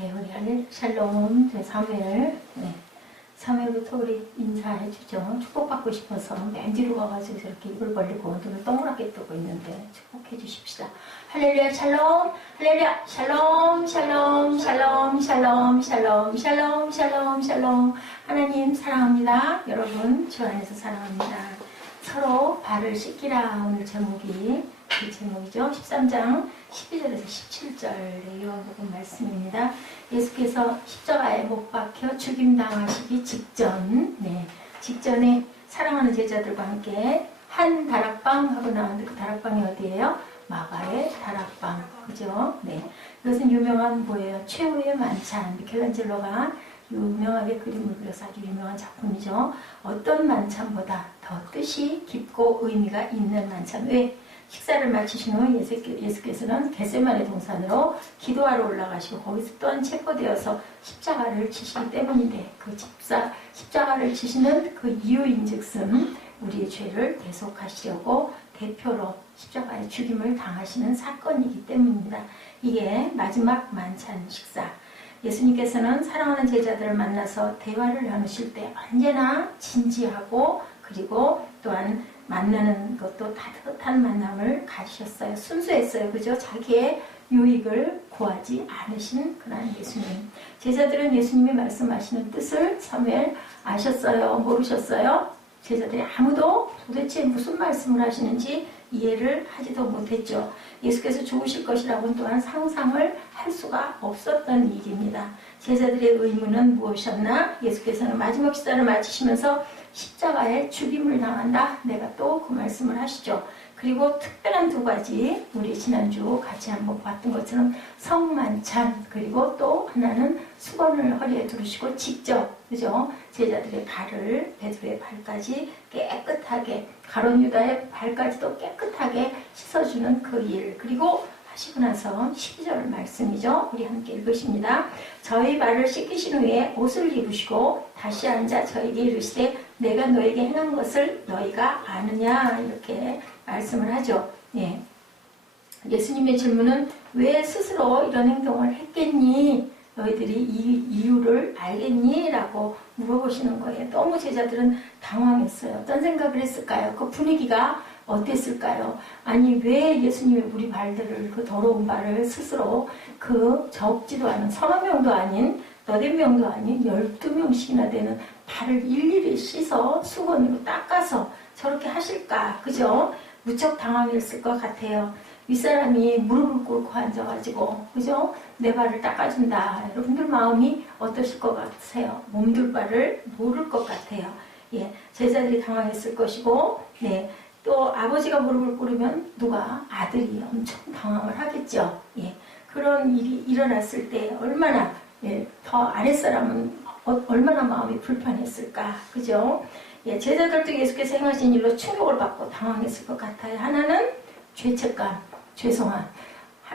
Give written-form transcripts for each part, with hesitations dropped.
네, 우리 할렐 샬롬 제3회 네, 3회부터 우리 인사해 주죠. 축복받고 싶어서 맨 뒤로 가가지고 저렇게 입을 벌리고 눈을 동그랗게 뜨고 있는데 축복해 주십시다. 할렐루야 샬롬, 할렐루야 샬롬, 샬롬, 샬롬, 샬롬, 샬롬, 샬롬, 샬롬, 샬롬. 하나님 사랑합니다. 여러분 주 안에서 사랑합니다. 서로 발을 씻기라. 오늘 제목이 그 제목이죠. 13장 12절에서 17절의 요한복음 말씀입니다. 예수께서 십자가에 못 박혀 죽임당하시기 직전에 사랑하는 제자들과 함께 한 다락방 하고 나왔는데 그 다락방이 어디예요? 마가의 다락방. 그죠? 네. 이것은 유명한 뭐예요? 최후의 만찬. 미켈란젤로가 유명하게 그림을 그려서 아주 유명한 작품이죠. 어떤 만찬보다 더 뜻이 깊고 의미가 있는 만찬. 왜? 식사를 마치신 후 예수께서는 겟세마네 동산으로 기도하러 올라가시고 거기서 또한 체포되어서 십자가를 지시기 때문인데 그 십자가를 지시는 그 이유인즉슨 우리의 죄를 대속하시려고 대표로 십자가의 죽임을 당하시는 사건이기 때문입니다. 이게 마지막 만찬 식사. 예수님께서는 사랑하는 제자들을 만나서 대화를 나누실 때 언제나 진지하고 그리고 또한 만나는 것도 따뜻한 만남을 가지셨어요. 순수했어요. 그죠? 자기의 유익을 구하지 않으신 그런 예수님. 제자들은 예수님이 말씀하시는 뜻을 사무엘 아셨어요? 모르셨어요? 제자들이 아무도 도대체 무슨 말씀을 하시는지 이해를 하지도 못했죠. 예수께서 죽으실 것이라고는 또한 상상을 할 수가 없었던 일입니다. 제자들의 의문은 무엇이었나? 예수께서는 마지막 식사를 마치시면서 십자가에 죽임을 당한다. 내가 또 그 말씀을 하시죠. 그리고 특별한 두 가지, 우리 지난주 같이 한번 봤던 것처럼 성만찬, 그리고 또 하나는 수건을 허리에 두르시고 직접, 그죠? 제자들의 발을, 베드로의 발까지 깨끗하게, 가룟 유다의 발까지도 깨끗하게 씻어주는 그 일. 그리고 하시고 나서 12절 말씀이죠. 우리 함께 읽으십니다. 저희 발을 씻기신 후에 옷을 입으시고 다시 앉아 저에게 이르시되 내가 너에게 행한 것을 너희가 아느냐 이렇게 말씀을 하죠. 예. 예수님의 질문은 왜 스스로 이런 행동을 했겠니? 너희들이 이 이유를 알겠니? 라고 물어보시는 거예요. 너무 제자들은 당황했어요. 어떤 생각을 했을까요? 그 분위기가 어땠을까요? 아니 왜 예수님의 우리 발들을 그 더러운 발을 스스로 그 적지도 않은 30명도 아닌 너댓 명도 아닌 12명씩이나 되는 발을 일일이 씻어 수건으로 닦아서 저렇게 하실까? 그죠? 무척 당황했을 것 같아요. 윗사람이 무릎을 꿇고 앉아가지고 그죠? 내 발을 닦아준다. 여러분들 마음이 어떠실 것 같으세요? 몸둘 바를 모를 것 같아요. 예, 제자들이 당황했을 것이고 네. 또 아버지가 무릎을 꿇으면 누가 아들이 엄청 당황을 하겠죠. 예, 그런 일이 일어났을 때 얼마나 더 아랫사람은 얼마나 마음이 불편했을까. 그죠? 예, 제자들도 예수께서 행하신 일로 충격을 받고 당황했을 것 같아요. 하나는 죄책감, 죄송함.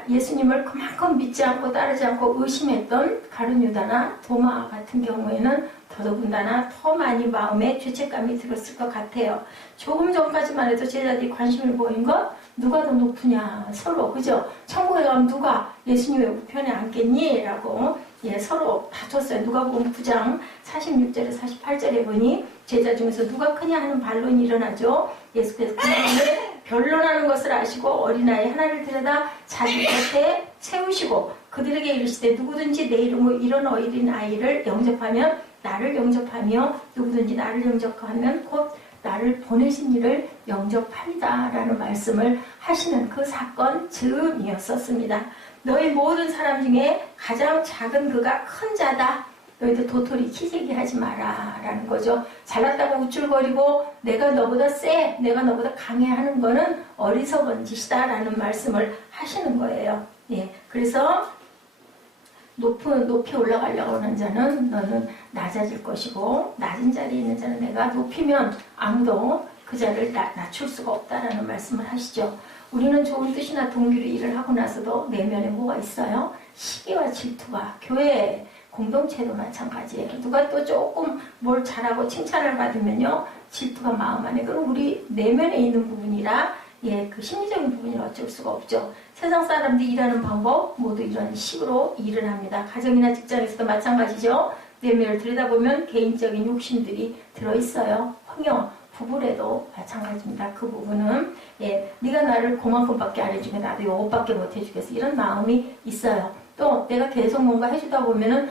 예수님을 그만큼 믿지 않고 따르지 않고 의심했던 가룟 유다나 도마 같은 경우에는 더더군다나 더 많이 마음에 죄책감이 들었을 것 같아요. 조금 전까지만 해도 제자들이 관심을 보인 것 누가 더 높으냐 서로 그죠? 천국에 가면 누가 예수님의 우편에 앉겠니? 라고 예, 서로 다퉜어요. 누가복음 9장 46절에 48절에 보니 제자 중에서 누가 크냐 하는 반론이 일어나죠. 예수께서 그 다음에 변론하는 것을 아시고 어린아이 하나를 데려다 자기 곁에 세우시고 그들에게 이르시되 누구든지 내 이름으로 이런 어린 아이를 영접하면 나를 영접하며 누구든지 나를 영접하면 곧 나를 보내신 이를 영접하리다 라는 말씀을 하시는 그 사건 즈음이었었습니다. 너희 모든 사람 중에 가장 작은 그가 큰 자다. 너희들 도토리 키재기 하지 마라 라는 거죠. 잘났다고 우쭐거리고 내가 너보다 세, 내가 너보다 강해 하는 거는 어리석은 짓이다 라는 말씀을 하시는 거예요. 예, 그래서 높이 올라가려고 하는 자는 너는 낮아질 것이고 낮은 자리에 있는 자는 내가 높이면 아무도 그 자를 낮출 수가 없다라는 말씀을 하시죠. 우리는 좋은 뜻이나 동기로 일을 하고 나서도 내면에 뭐가 있어요? 시기와 질투가. 교회 공동체도 마찬가지예요. 누가 또 조금 뭘 잘하고 칭찬을 받으면요 질투가 마음 안에. 그럼 우리 내면에 있는 부분이라 예, 그 심리적인 부분이 어쩔 수가 없죠. 세상 사람들이 일하는 방법 모두 이런 식으로 일을 합니다. 가정이나 직장에서도 마찬가지죠. 내면을 들여다보면 개인적인 욕심들이 들어있어요. 환경, 부부래도 마찬가지입니다. 그 부분은 예, 네가 나를 그만큼밖에 안 해주면 나도 요것밖에 못 해주겠어. 이런 마음이 있어요. 또 내가 계속 뭔가 해주다 보면은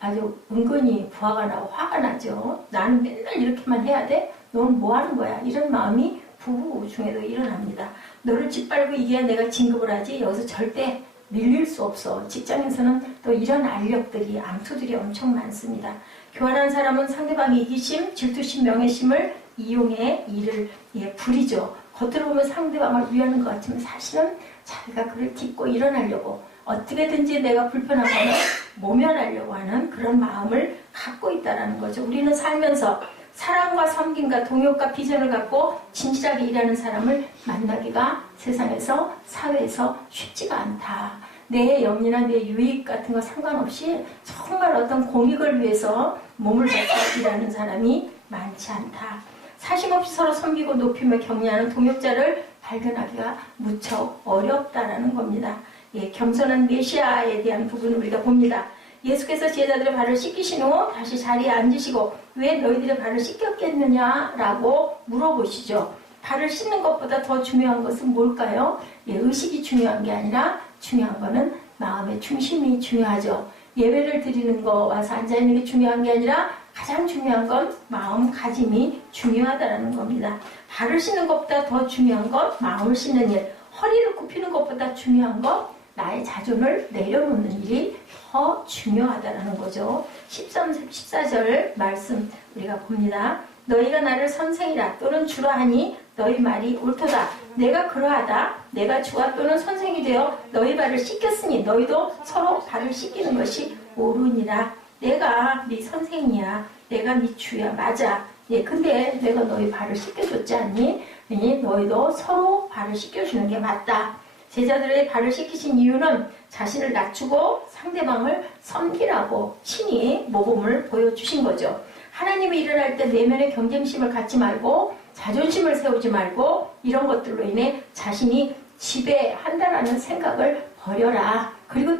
아주 은근히 부하가 나고 화가 나죠. 나는 맨날 이렇게만 해야 돼? 너는 뭐 하는 거야? 이런 마음이 부부 중에도 일어납니다. 너를 짓밟고 이겨야 내가 진급을 하지 여기서 절대 밀릴 수 없어. 직장에서는 또 이런 알력들이 암투들이 엄청 많습니다. 교활한 사람은 상대방의 이기심, 질투심, 명예심을 이용해 일을 부리죠. 겉으로 보면 상대방을 위하는 것 같지만 사실은 자기가 그를 딛고 일어나려고 어떻게든지 내가 불편하거나 모면하려고 하는 그런 마음을 갖고 있다는 거죠. 우리는 살면서 사랑과 섬김과 동역과 비전을 갖고 진실하게 일하는 사람을 만나기가 세상에서 사회에서 쉽지가 않다. 내 영리나 내 유익 같은 거 상관없이 정말 어떤 공익을 위해서 몸을 바쳐 일하는 사람이 많지 않다. 사심없이 서로 섬기고 높이며 격려하는 동역자를 발견하기가 무척 어렵다라는 겁니다. 예, 겸손한 메시아에 대한 부분을 우리가 봅니다. 예수께서 제자들의 발을 씻기신 후 다시 자리에 앉으시고 왜 너희들의 발을 씻겼겠느냐라고 물어보시죠. 발을 씻는 것보다 더 중요한 것은 뭘까요? 예, 의식이 중요한 게 아니라 중요한 거는 마음의 중심이 중요하죠. 예배를 드리는 거 와서 앉아있는 게 중요한 게 아니라 가장 중요한 건 마음가짐이 중요하다는 겁니다. 발을 씻는 것보다 더 중요한 건 마음을 씻는 일, 허리를 굽히는 것보다 중요한 건 나의 자존을 내려놓는 일이 더 중요하다는 거죠. 13, 14절 말씀 우리가 봅니다. 너희가 나를 선생이라 또는 주라 하니 너희 말이 옳도다. 내가 그러하다. 내가 주와 또는 선생이 되어 너희 발을 씻겼으니 너희도 서로 발을 씻기는 것이 옳으니라. 내가 네 선생이야. 내가 네 주야. 맞아. 예, 근데 내가 너희 발을 씻겨줬지 않니? 너희도 서로 발을 씻겨주는 게 맞다. 제자들의 발을 씻기신 이유는 자신을 낮추고 상대방을 섬기라고 친히 모범을 보여주신 거죠. 하나님이 일어날 때 내면의 경쟁심을 갖지 말고 자존심을 세우지 말고 이런 것들로 인해 자신이 지배한다라는 생각을 버려라. 그리고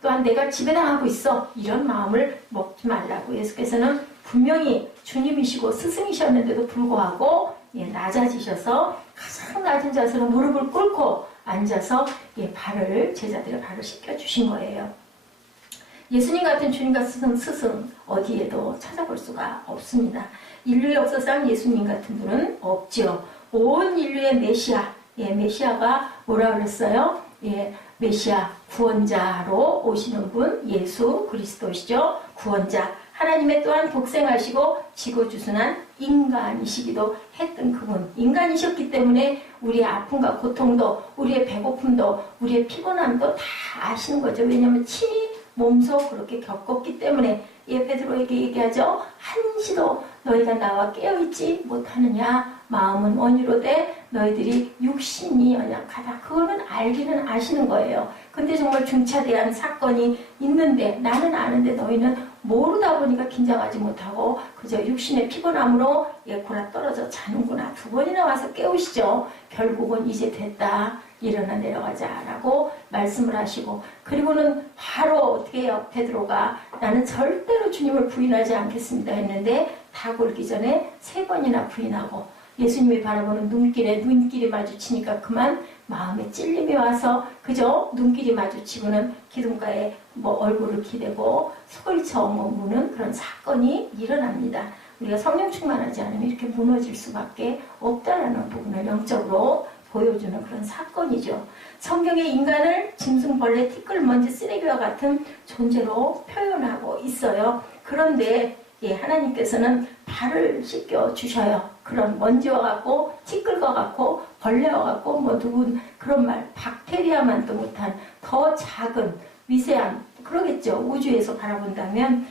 또한 내가 지배당하고 있어. 이런 마음을 먹지 말라고 예수께서는 분명히 주님이시고 스승이셨는데도 불구하고 낮아지셔서 가장 낮은 자세로 무릎을 꿇고 앉아서 제자들의 발을 씻겨주신 거예요. 예수님 같은 주님과 스승 어디에도 찾아볼 수가 없습니다. 인류의 역사상 예수님 같은 분은 없죠. 온 인류의 메시아, 메시아가 뭐라 그랬어요? 메시아, 구원자로 오시는 분 예수 그리스도시죠. 구원자. 하나님의 또한 독생하시고 지고주순한 인간이시기도 했던 그분. 인간이셨기 때문에 우리의 아픔과 고통도 우리의 배고픔도 우리의 피곤함도 다 아시는 거죠. 왜냐하면 친히 몸소 그렇게 겪었기 때문에 베드로에게 얘기하죠. 한시도 너희가 나와 깨어있지 못하느냐. 마음은 원이로되 너희들이 육신이 연약하다. 그거는 알기는 아시는 거예요. 근데 정말 중차대한 사건이 있는데 나는 아는데 너희는 모르다 보니까 긴장하지 못하고 그저 육신의 피곤함으로 골아 떨어져 자는구나. 두 번이나 와서 깨우시죠. 결국은 이제 됐다. 일어나 내려가자라고 말씀을 하시고 그리고는 바로 어떻게 해요? 베드로가 나는 절대로 주님을 부인하지 않겠습니다 했는데 다 굴기 전에 3번이나 부인하고 예수님이 바라보는 눈길이 마주치니까 그만 마음에 찔림이 와서 그저 눈길이 마주치고는 기둥가에 얼굴을 기대고 소리쳐 머무는 그런 사건이 일어납니다. 우리가 성령 충만하지 않으면 이렇게 무너질 수밖에 없다라는 부분을 영적으로 보여주는 그런 사건이죠. 성경의 인간을 짐승벌레, 티끌먼지, 쓰레기와 같은 존재로 표현하고 있어요. 그런데 하나님께서는 발을 씻겨 주셔요. 그런 먼지와 같고 티끌과 같고 벌레와 같고 누군 그런 말 박테리아만도 못한 더 작은 미세한 그러겠죠. 우주에서 바라본다면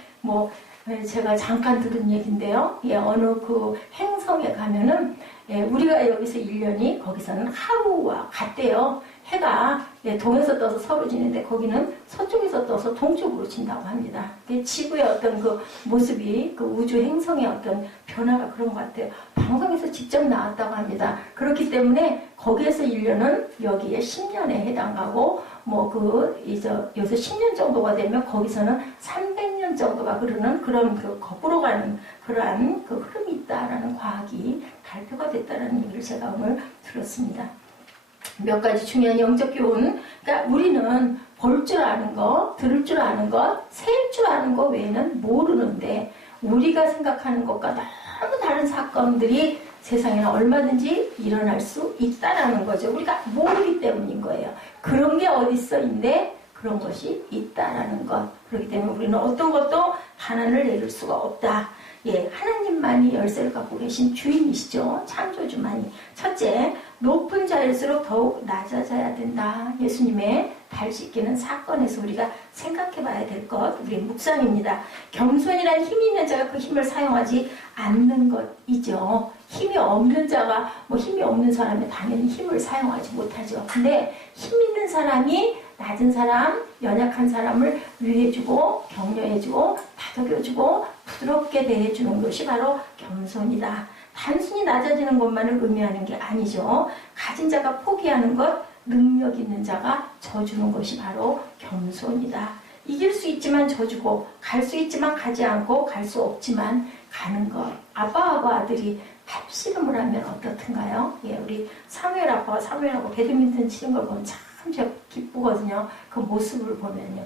제가 잠깐 들은 얘기인데요. 예, 어느 그 행성에 가면은 예, 우리가 여기서 1년이 거기서는 하루와 같대요. 해가 예, 동에서 떠서 서로 지는데 거기는 서쪽에서 떠서 동쪽으로 진다고 합니다. 지구의 어떤 그 모습이 그 우주 행성의 어떤 변화가 그런 것 같아요. 방송에서 직접 나왔다고 합니다. 그렇기 때문에 거기에서 1년은 여기에 10년에 해당하고 여기서 10년 정도가 되면 거기서는 300년 정도가 흐르는 그런 그 거꾸로 가는 그러한 그 흐름이 있다라는 과학이 발표가 됐다는 얘기를 제가 오늘 들었습니다. 몇 가지 중요한 영적 교훈. 그러니까 우리는 볼 줄 아는 거, 들을 줄 아는 것, 셀 줄 아는 거 외에는 모르는데 우리가 생각하는 것과 너무 다른 사건들이 세상에는 얼마든지 일어날 수 있다라는 거죠. 우리가 모르기 때문인 거예요. 그런 게 어딨어인데 그런 것이 있다라는 것. 그렇기 때문에 우리는 어떤 것도 반환을 내릴 수가 없다. 예, 하나님만이 열쇠를 갖고 계신 주인이시죠. 창조주만이. 첫째, 높은 자일수록 더욱 낮아져야 된다. 예수님의 발 씻기는 사건에서 우리가 생각해 봐야 될 것, 우리의 묵상입니다. 겸손이란 힘이 있는 자가 그 힘을 사용하지 않는 것이죠. 힘이 없는 자가, 힘이 없는 사람이 당연히 힘을 사용하지 못하죠. 근데 힘 있는 사람이 낮은 사람, 연약한 사람을 위해주고, 격려해주고, 다독여주고, 부드럽게 대해주는 것이 바로 겸손이다. 단순히 낮아지는 것만을 의미하는 게 아니죠. 가진 자가 포기하는 것, 능력 있는 자가 져주는 것이 바로 겸손이다. 이길 수 있지만 져주고, 갈 수 있지만 가지 않고, 갈 수 없지만 가는 것. 아빠하고 아들이 팔씨름을 하면 어떻든가요? 예, 우리 사무엘 아빠가 사무엘하고 배드민턴 치는 걸 보면 참 제가 기쁘거든요. 그 모습을 보면요.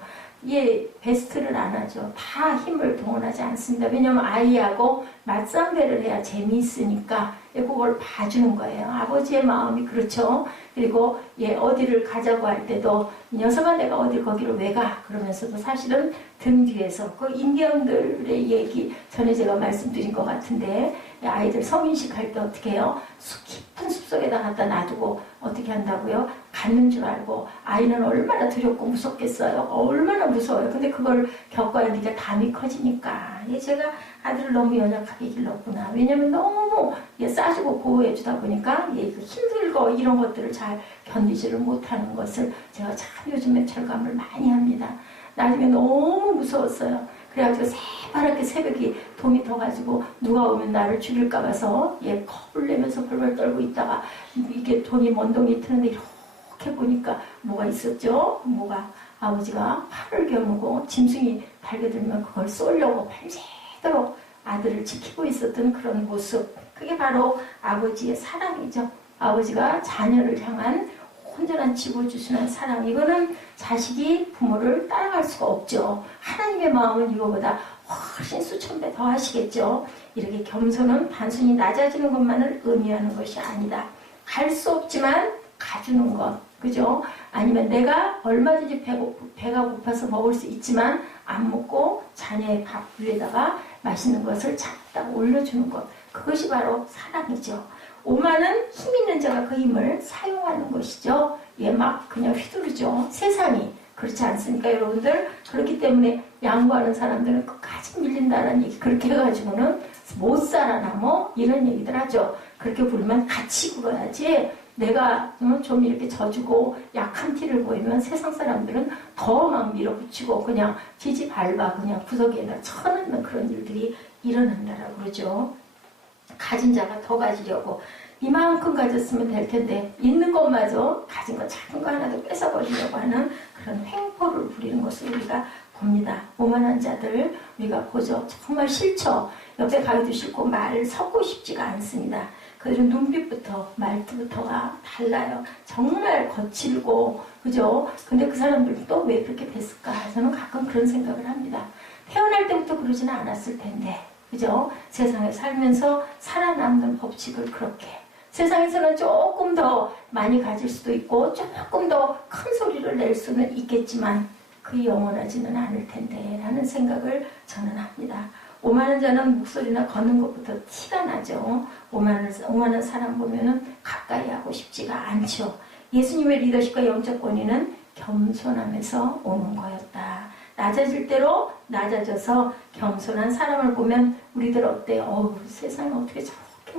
예, 베스트를 안 하죠. 다 힘을 동원하지 않습니다. 왜냐하면 아이하고 맞상대를 해야 재미있으니까 그걸 봐주는 거예요. 아버지의 마음이 그렇죠. 그리고 예, 어디를 가자고 할 때도 녀석아 내가 어딜 거기를 왜 가? 그러면서도 사실은 등 뒤에서 그 인디언들의 얘기 전에 제가 말씀드린 것 같은데 아이들 성인식 할 때 어떻게 해요? 깊은 숲속에다 갖다 놔두고 어떻게 한다고요? 갖는 줄 알고 아이는 얼마나 두렵고 무섭겠어요. 얼마나 무서워요. 근데 그걸 겪어야 니가 담이 커지니까. 예, 제가 아들을 너무 연약하게 길렀구나. 왜냐면 너무 예, 싸주고 보호해주다 보니까 예, 그 힘들고 이런 것들을 잘 견디지를 못하는 것을 제가 참 요즘에 절감을 많이 합니다. 나중에 너무 무서웠어요. 그래가지고 새파랗게 새벽이 동이 터가지고 누가 오면 나를 죽일까 봐서 예, 겁을 내면서 벌벌 떨고 있다가 이게 돈이 먼동이 트는데 이렇게 보니까 뭐가 있었죠? 뭐가 아버지가 팔을 겨누고 짐승이 달겨들면 그걸 쏘려고 밤새도록 아들을 지키고 있었던 그런 모습. 그게 바로 아버지의 사랑이죠. 아버지가 자녀를 향한 온전한 지고주순한 사랑. 이거는 자식이 부모를 따라갈 수가 없죠. 하나님의 마음은 이거보다 훨씬 수천 배 더 하시겠죠. 이렇게 겸손은 단순히 낮아지는 것만을 의미하는 것이 아니다. 갈 수 없지만 가주는 것. 그죠? 아니면 내가 얼마든지 배가 고파서 먹을 수 있지만 안 먹고 자녀의 밥 위에다가 맛있는 것을 잡다가 올려주는 것. 그것이 바로 사랑이죠. 오만은 힘 있는 자가 그 힘을 사용하는 것이죠. 예, 막 그냥 휘두르죠. 세상이. 그렇지 않습니까, 여러분들? 그렇기 때문에 양보하는 사람들은 끝까지 밀린다는 얘기. 그렇게 해가지고는 못 살아나 이런 얘기들 하죠. 그렇게 부르면 같이 굴어야지. 내가 좀 이렇게 져주고 약한 티를 보이면 세상 사람들은 더 막 밀어붙이고 그냥 지지 밟아 그냥 구석에다 쳐넣는 그런 일들이 일어난다라고 그러죠. 가진 자가 더 가지려고 이만큼 가졌으면 될 텐데 있는 것마저 가진 거 작은 거 하나도 뺏어버리려고 하는 그런 횡포를 부리는 것을 우리가 봅니다. 오만한 자들 우리가 보죠. 정말 싫죠. 옆에 가기도 싫고 말 섞고 싶지가 않습니다. 그들은 눈빛부터 말투부터가 달라요. 정말 거칠고 그죠? 근데 그 사람들은 또 왜 그렇게 됐을까? 저는 가끔 그런 생각을 합니다. 태어날 때부터 그러지는 않았을 텐데 그죠? 세상에 살면서 살아남는 법칙을 그렇게 세상에서는 조금 더 많이 가질 수도 있고 조금 더 큰 소리를 낼 수는 있겠지만 그 영원하지는 않을 텐데 라는 생각을 저는 합니다. 오만한 자는 목소리나 걷는 것부터 티가 나죠. 오만한 사람 보면은 가까이 하고 싶지가 않죠. 예수님의 리더십과 영적 권위는 겸손함에서 오는 거였다. 낮아질 대로 낮아져서 겸손한 사람을 보면 우리들 어때요? 세상에 어떻게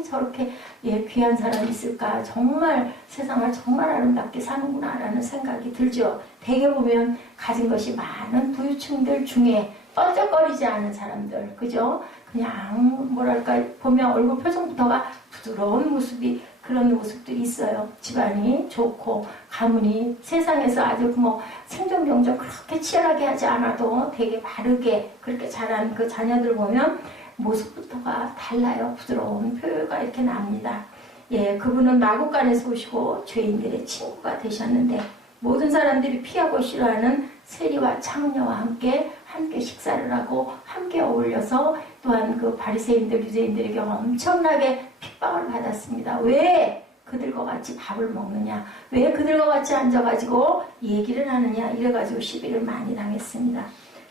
저렇게 귀한 사람이 있을까? 정말 세상을 정말 아름답게 사는구나 라는 생각이 들죠. 대개 보면 가진 것이 많은 부유층들 중에 뻔쩍거리지 않은 사람들, 그죠? 그냥 뭐랄까 보면 얼굴 표정부터가 부드러운 모습이 그런 모습들이 있어요. 집안이 좋고 가문이 세상에서 아주 뭐 생존 경쟁 그렇게 치열하게 하지 않아도 되게 바르게 그렇게 자란 그 자녀들 보면 모습부터가 달라요. 부드러운 표가 이렇게 납니다. 그분은 마국간에서 오시고 죄인들의 친구가 되셨는데 모든 사람들이 피하고 싫어하는 세리와 창녀와 함께 식사를 하고 함께 어울려서 또한 그 바리새인들 유대인들에게 엄청나게 핍박을 받았습니다. 왜 그들과 같이 밥을 먹느냐, 왜 그들과 같이 앉아가지고 얘기를 하느냐, 이래가지고 시비를 많이 당했습니다.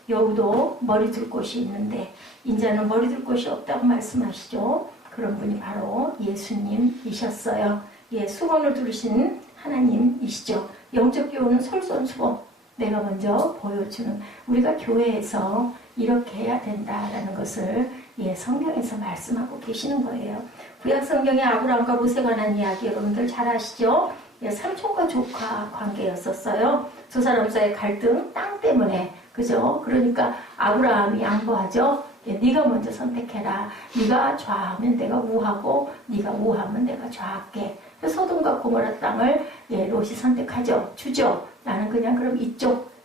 여우도 머리 둘 곳이 있는데 인자는 머리 둘 곳이 없다고 말씀하시죠. 그런 분이 바로 예수님이셨어요. 수건을 두르신 하나님이시죠. 영적 교훈은 솔선수범, 내가 먼저 보여주는, 우리가 교회에서 이렇게 해야 된다라는 것을 성경에서 말씀하고 계시는 거예요. 구약 성경에 아브라함과 롯에 관한 이야기 여러분들 잘 아시죠? 삼촌과 조카 관계였었어요. 두 사람 사이의 갈등, 땅 때문에, 그죠? 그러니까 아브라함이 양보하죠. 네가 먼저 선택해라. 네가 좌하면 내가 우하고 네가 우하면 내가 좌할게. 소돔과 고모라 땅을 롯이 선택하죠. 주죠. 나는 그냥 그럼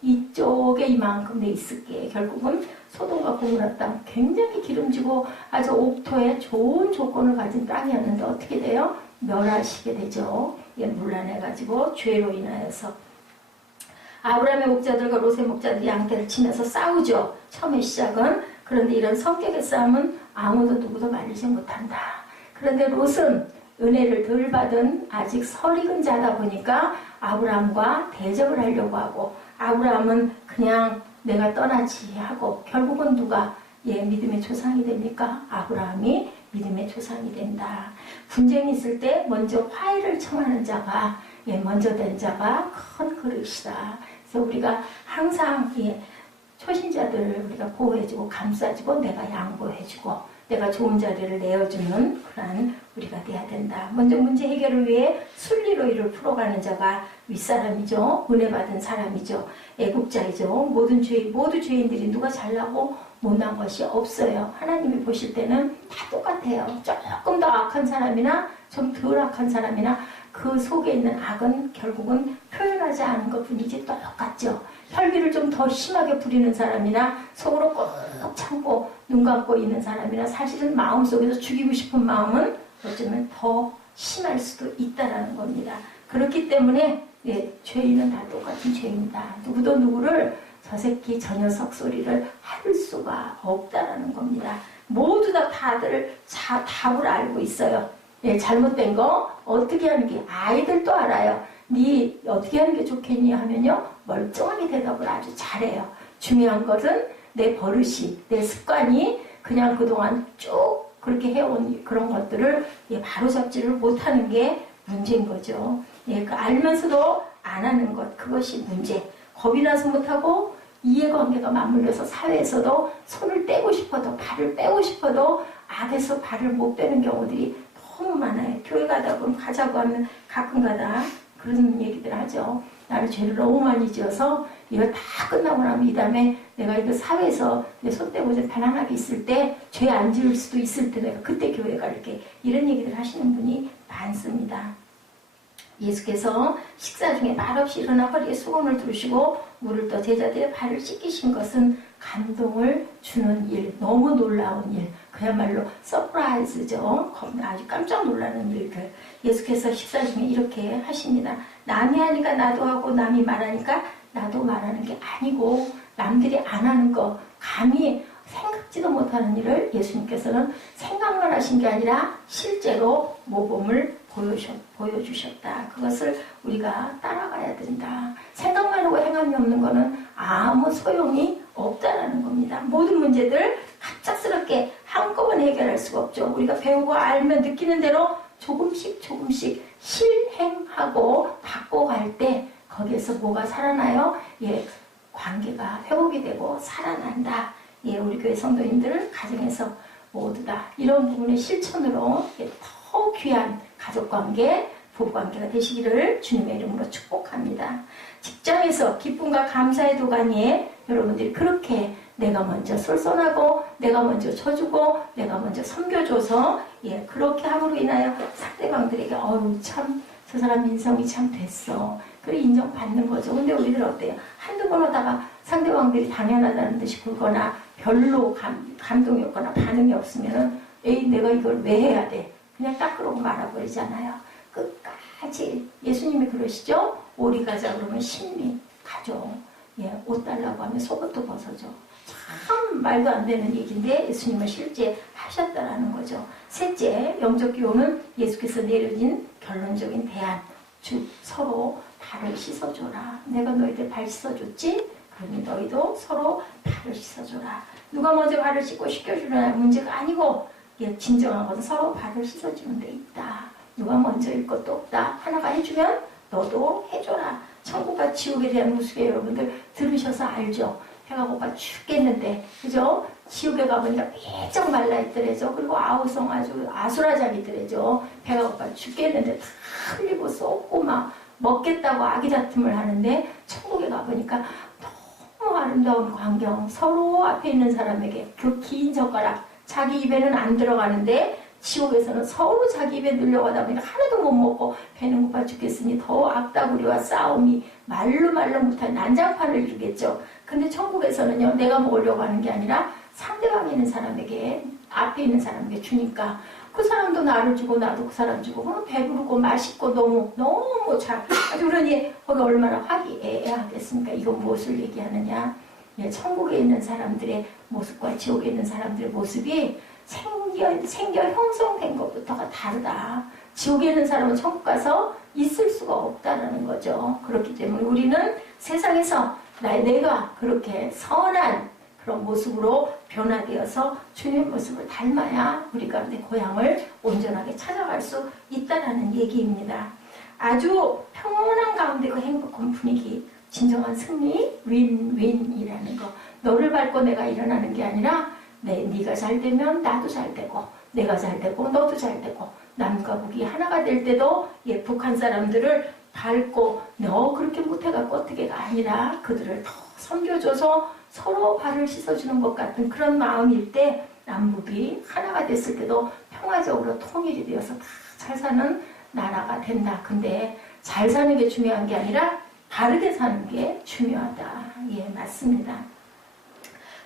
이쪽에 이만큼 내 있을게. 결국은 소돔과 고모라 땅 굉장히 기름지고 아주 옥토에 좋은 조건을 가진 땅이었는데 어떻게 돼요? 멸하시게 되죠. 문란해가지고 죄로 인하여서. 아브라함의 목자들과 롯의 목자들이 양떼를 치면서 싸우죠. 처음에 시작은. 그런데 이런 성격의 싸움은 아무도 누구도 말리지 못한다. 그런데 롯은 은혜를 덜 받은 아직 설익은 자다 보니까 아브라함과 대적을 하려고 하고, 아브라함은 그냥 내가 떠나지 하고, 결국은 누가 믿음의 조상이 됩니까? 아브라함이 믿음의 조상이 된다. 분쟁이 있을 때 먼저 화해를 청하는 자가 먼저 된 자가 큰 그릇이다. 그래서 우리가 항상 초신자들을 우리가 보호해주고 감싸주고 내가 양보해주고 내가 좋은 자리를 내어주는 그런 우리가 돼야 된다. 먼저 문제 해결을 위해 순리로 일을 풀어가는 자가 윗사람이죠. 은혜 받은 사람이죠. 애국자이죠. 모두 죄인들이 누가 잘나고 못난 것이 없어요. 하나님이 보실 때는 다 똑같아요. 조금 더 악한 사람이나 좀 덜 악한 사람이나 그 속에 있는 악은 결국은 표현하지 않은 것뿐이지 똑같죠. 혈기를 좀 더 심하게 부리는 사람이나 속으로 꼭 참고 눈 감고 있는 사람이나 사실은 마음속에서 죽이고 싶은 마음은 어쩌면 더 심할 수도 있다는 겁니다. 그렇기 때문에 죄인은 다 똑같은 죄인이다. 누구도 누구를 저 새끼 저 녀석 소리를 할 수가 없다라는 겁니다. 모두 다들 답을 알고 있어요. 잘못된 거 어떻게 하는 게 아이들도 알아요. 네 어떻게 하는 게 좋겠니 하면요 멀쩡하게 대답을 아주 잘해요. 중요한 것은 내 버릇이, 내 습관이 그냥 그동안 쭉 그렇게 해온 그런 것들을 바로잡지를 못하는 게 문제인 거죠. 알면서도 안 하는 것, 그것이 문제. 겁이 나서 못하고 이해관계가 맞물려서 사회에서도 손을 떼고 싶어도 발을 빼고 싶어도 악에서 발을 못 빼는 경우들이 너무 많아요. 교회 가다 보면 가자고 하면 가끔가다 그런 얘기들 하죠. 나는 죄를 너무 많이 지어서 이거 다 끝나고 나면 이 다음에 내가 이거 사회에서 내 손 떼고 좀 편안하게 있을 때 죄 안 지을 수도 있을 때 내가 그때 교회 갈게. 이런 얘기들 하시는 분이 많습니다. 예수께서 식사 중에 말없이 일어나 허리에 수건을 두르시고 물을 떠 제자들의 발을 씻기신 것은 감동을 주는 일, 너무 놀라운 일, 그야말로 서프라이즈죠. 아주 깜짝 놀라는 일들. 예수께서 식사 중에 이렇게 하십니다. 남이 하니까 나도 하고 남이 말하니까 나도 말하는 게 아니고 남들이 안 하는 거, 감히 생각지도 못하는 일을 예수님께서는 생각만 하신 게 아니라 실제로 모범을 보여주셨다. 그것을 우리가 따라가야 된다. 생각만 하고 행함이 없는 것은 아무 소용이 없다라는 겁니다. 모든 문제들 갑작스럽게 한꺼번에 해결할 수가 없죠. 우리가 배우고 알면 느끼는 대로 조금씩 실행하고 바꿔갈 때 거기에서 뭐가 살아나요? 관계가 회복이 되고 살아난다. 예, 우리 교회 성도님들 가정에서 모두 다 이런 부분의 실천으로 더 귀한 가족관계, 부부관계가 되시기를 주님의 이름으로 축복합니다. 직장에서 기쁨과 감사의 도가니에 여러분들이 그렇게 내가 먼저 솔선하고 내가 먼저 쳐주고 내가 먼저 섬겨줘서 예, 그렇게 함으로 인하여 상대방들에게 참 저 사람 인성이 참 됐어. 그래 인정받는 거죠. 근데 우리들 어때요? 한두 번 하다가 상대방들이 당연하다는 듯이 굴거나 별로 감동이 없거나 반응이 없으면은 에이 내가 이걸 왜 해야 돼? 그냥 딱 그러고 말아버리잖아요. 끝까지 예수님이 그러시죠? 오리 가자 그러면 심리 가죠. 예, 옷 달라고 하면 속옷도 벗어줘. 참 말도 안 되는 얘기인데 예수님은 실제 하셨다라는 거죠. 셋째, 영적 기호는 예수께서 내려진 결론적인 대안. 즉 서로 발을 씻어줘라. 내가 너희들 발 씻어줬지? 그러니 너희도 서로 발을 씻어줘라. 누가 먼저 발을 씻고 씻겨주느냐 문제가 아니고 예, 진정한 것은 서로 발을 씻어주는 데 있다. 누가 먼저일 것도 없다. 하나가 해주면 너도 해줘라. 천국과 지옥에 대한 우스개 여러분들 들으셔서 알죠? 배가 고파 죽겠는데 그죠? 지옥에 가보니까 빼쩍 말라있더래죠. 그리고 아우성 아주 아수라장이더래죠. 배가 고파 죽겠는데 다 흘리고 쏟고 막 먹겠다고 아기다툼을 하는데 천국에 가보니까 너무 아름다운 광경, 서로 앞에 있는 사람에게 그 긴 젓가락 자기 입에는 안 들어가는데 지옥에서는 서로 자기 입에 늘려가다 보니까 하나도 못 먹고 배는 고파 죽겠으니 더 악다구리와 싸움이 말로 못한 난장판을 이루겠죠. 근데 천국에서는요, 내가 먹으려고 하는 게 아니라 상대방에 있는 사람에게, 앞에 있는 사람에게 주니까 그 사람도 나를 주고 나도 그 사람 주고 그럼 배부르고 맛있고 너무 잘 아주 그러니 거기 얼마나 화기애애하겠습니까? 이건 무엇을 얘기하느냐? 예, 천국에 있는 사람들의 모습과 지옥에 있는 사람들의 모습이 생겨 형성된 것부터가 다르다. 지옥에 있는 사람은 천국 가서 있을 수가 없다라는 거죠. 그렇기 때문에 우리는 세상에서 내가 그렇게 선한 그런 모습으로 변화되어서 주님의 모습을 닮아야 우리 가운데 고향을 온전하게 찾아갈 수 있다라는 얘기입니다. 아주 평온한 가운데 그 행복한 분위기, 진정한 승리, 윈윈이라는 거. 너를 밟고 내가 일어나는 게 아니라 네가 잘 되면 나도 잘 되고 내가 잘 되고 너도 잘 되고 남과 북이 하나가 될 때도 예, 북한 사람들을 밟고 너 그렇게 못해갖고 어떻게가 아니라 그들을 더 섬겨줘서 서로 발을 씻어주는 것 같은 그런 마음일 때 남북이 하나가 됐을 때도 평화적으로 통일이 되어서 다 잘 사는 나라가 된다. 근데 잘 사는 게 중요한 게 아니라 바르게 사는 게 중요하다. 예, 맞습니다.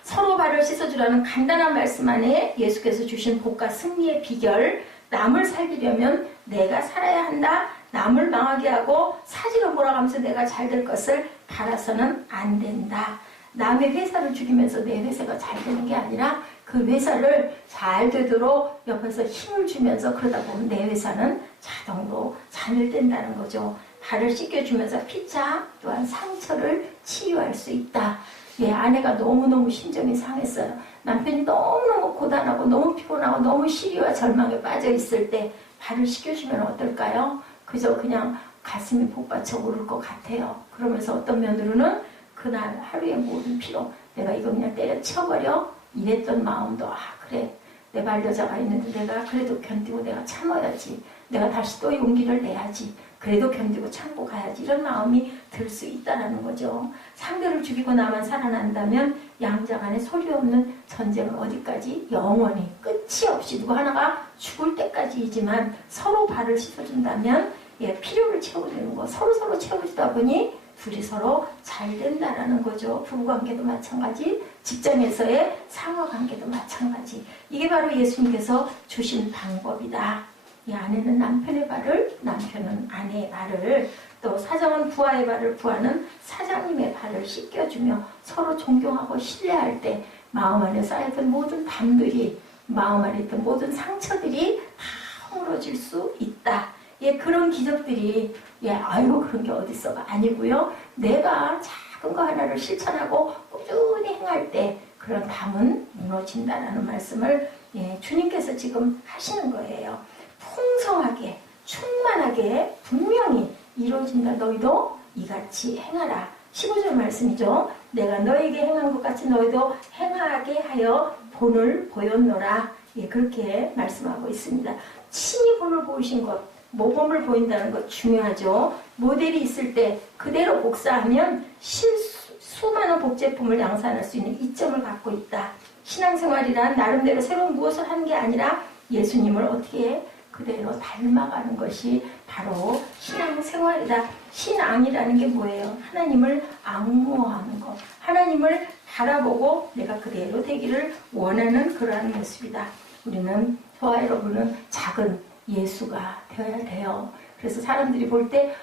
서로 발을 씻어주라는 간단한 말씀 안에 예수께서 주신 복과 승리의 비결, 남을 살리려면 내가 살아야 한다. 남을 망하게 하고 사지로 몰아가면서 내가 잘 될 것을 바라서는 안 된다. 남의 회사를 죽이면서 내 회사가 잘 되는 게 아니라 그 회사를 잘 되도록 옆에서 힘을 주면서 그러다 보면 내 회사는 자동으로 잘 된다는 거죠. 발을 씻겨주면서 피자 또한 상처를 치유할 수 있다. 예, 아내가 너무너무 심정이 상했어요. 남편이 너무너무 고단하고 너무 피곤하고 너무 시리와 절망에 빠져 있을 때 발을 씻겨주면 어떨까요? 그저 그냥 가슴이 복받쳐 오를 것 같아요. 그러면서 어떤 면으로는 그날 하루의 모든 피로 내가 이거 그냥 때려치워버려 이랬던 마음도 그래 내 반려자가 있는데 내가 그래도 견디고 내가 참아야지. 내가 다시 또 용기를 내야지. 그래도 견디고 참고 가야지. 이런 마음이 들 수 있다는 거죠. 상대를 죽이고 나만 살아난다면 양자 간에 소리 없는 전쟁은 어디까지? 영원히 끝이 없이 누구 하나가 죽을 때까지이지만 서로 발을 씻어준다면 예, 필요를 채워주는 거. 서로 채워주다 보니 둘이 서로 잘 된다라는 거죠. 부부관계도 마찬가지, 직장에서의 상하관계도 마찬가지. 이게 바로 예수님께서 주신 방법이다. 이 아내는 남편의 발을, 남편은 아내의 발을, 또 사장은 부하의 발을, 부하는 사장님의 발을 씻겨주며 서로 존경하고 신뢰할 때 마음 안에 쌓였던 모든 담들이, 마음 안에 있던 모든 상처들이 다 허물어질 수 있다. 예, 그런 기적들이 그런 게 어딨어가 아니고요. 내가 작은 거 하나를 실천하고 꾸준히 행할 때 그런 담은 무너진다라는 말씀을 주님께서 지금 하시는 거예요. 풍성하게, 충만하게 분명히 이루어진다. 너희도 이같이 행하라. 15절 말씀이죠. 내가 너에게 행한 것 같이 너희도 행하게 하여 본을 보였노라. 예, 그렇게 말씀하고 있습니다. 친히 본을 보이신 것, 모범을 보인다는 것 중요하죠. 모델이 있을 때 그대로 복사하면 수많은 복제품을 양산할 수 있는 이점을 갖고 있다. 신앙생활이란 나름대로 새로운 무엇을 하는 게 아니라 예수님을 어떻게 그대로 닮아가는 것이 바로 신앙생활이다. 신앙이라는 게 뭐예요? 하나님을 앙모하는 것. 하나님을 바라보고 내가 그대로 되기를 원하는 그러한 모습이다. 우리는, 저와 여러분은 작은 예수가 되어야 돼요. 그래서 사람들이 볼 때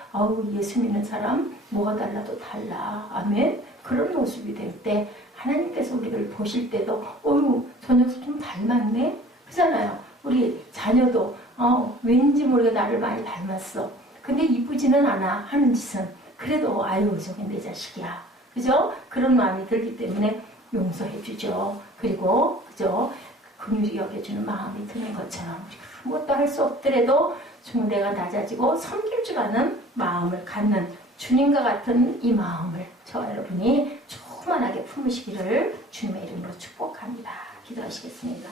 예수 믿는 사람 뭐가 달라도 달라. 아멘. 그런 모습이 될 때 하나님께서 우리를 보실 때도 저 녀석 좀 닮았네? 그잖아요. 우리 자녀도 왠지 모르게 나를 많이 닮았어. 근데 이쁘지는 않아. 하는 짓은. 그래도 저게 내 자식이야. 그죠? 그런 마음이 들기 때문에 용서해 주죠. 그리고 그죠? 긍휼히 여겨주는 마음이 드는 것처럼 우리가 아무것도 할 수 없더라도 내가 낮아지고 섬길 줄 아는 마음을 갖는 주님과 같은 이 마음을 저와 여러분이 조그만하게 품으시기를 주님의 이름으로 축복합니다. 기도하시겠습니다.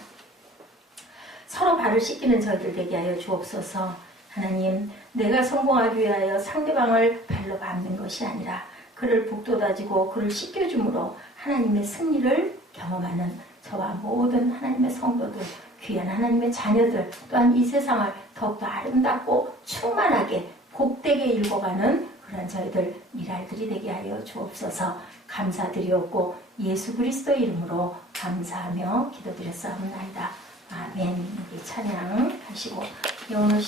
서로 발을 씻기는 저희들 되게 하여 주옵소서. 하나님, 내가 성공하기 위하여 상대방을 발로 밟는 것이 아니라 그를 북돋아지고 그를 씻겨줌으로 하나님의 승리를 경험하는 저와 모든 하나님의 성도들, 귀한 하나님의 자녀들, 또한 이 세상을 더욱더 아름답고 충만하게 복되게 읽어가는 그런 저희들 미랄들이 되게 하여 주옵소서. 감사드리옵고 예수 그리스도의 이름으로 감사하며 기도드렸사옵나이다. 아멘. 찬양하시고 오늘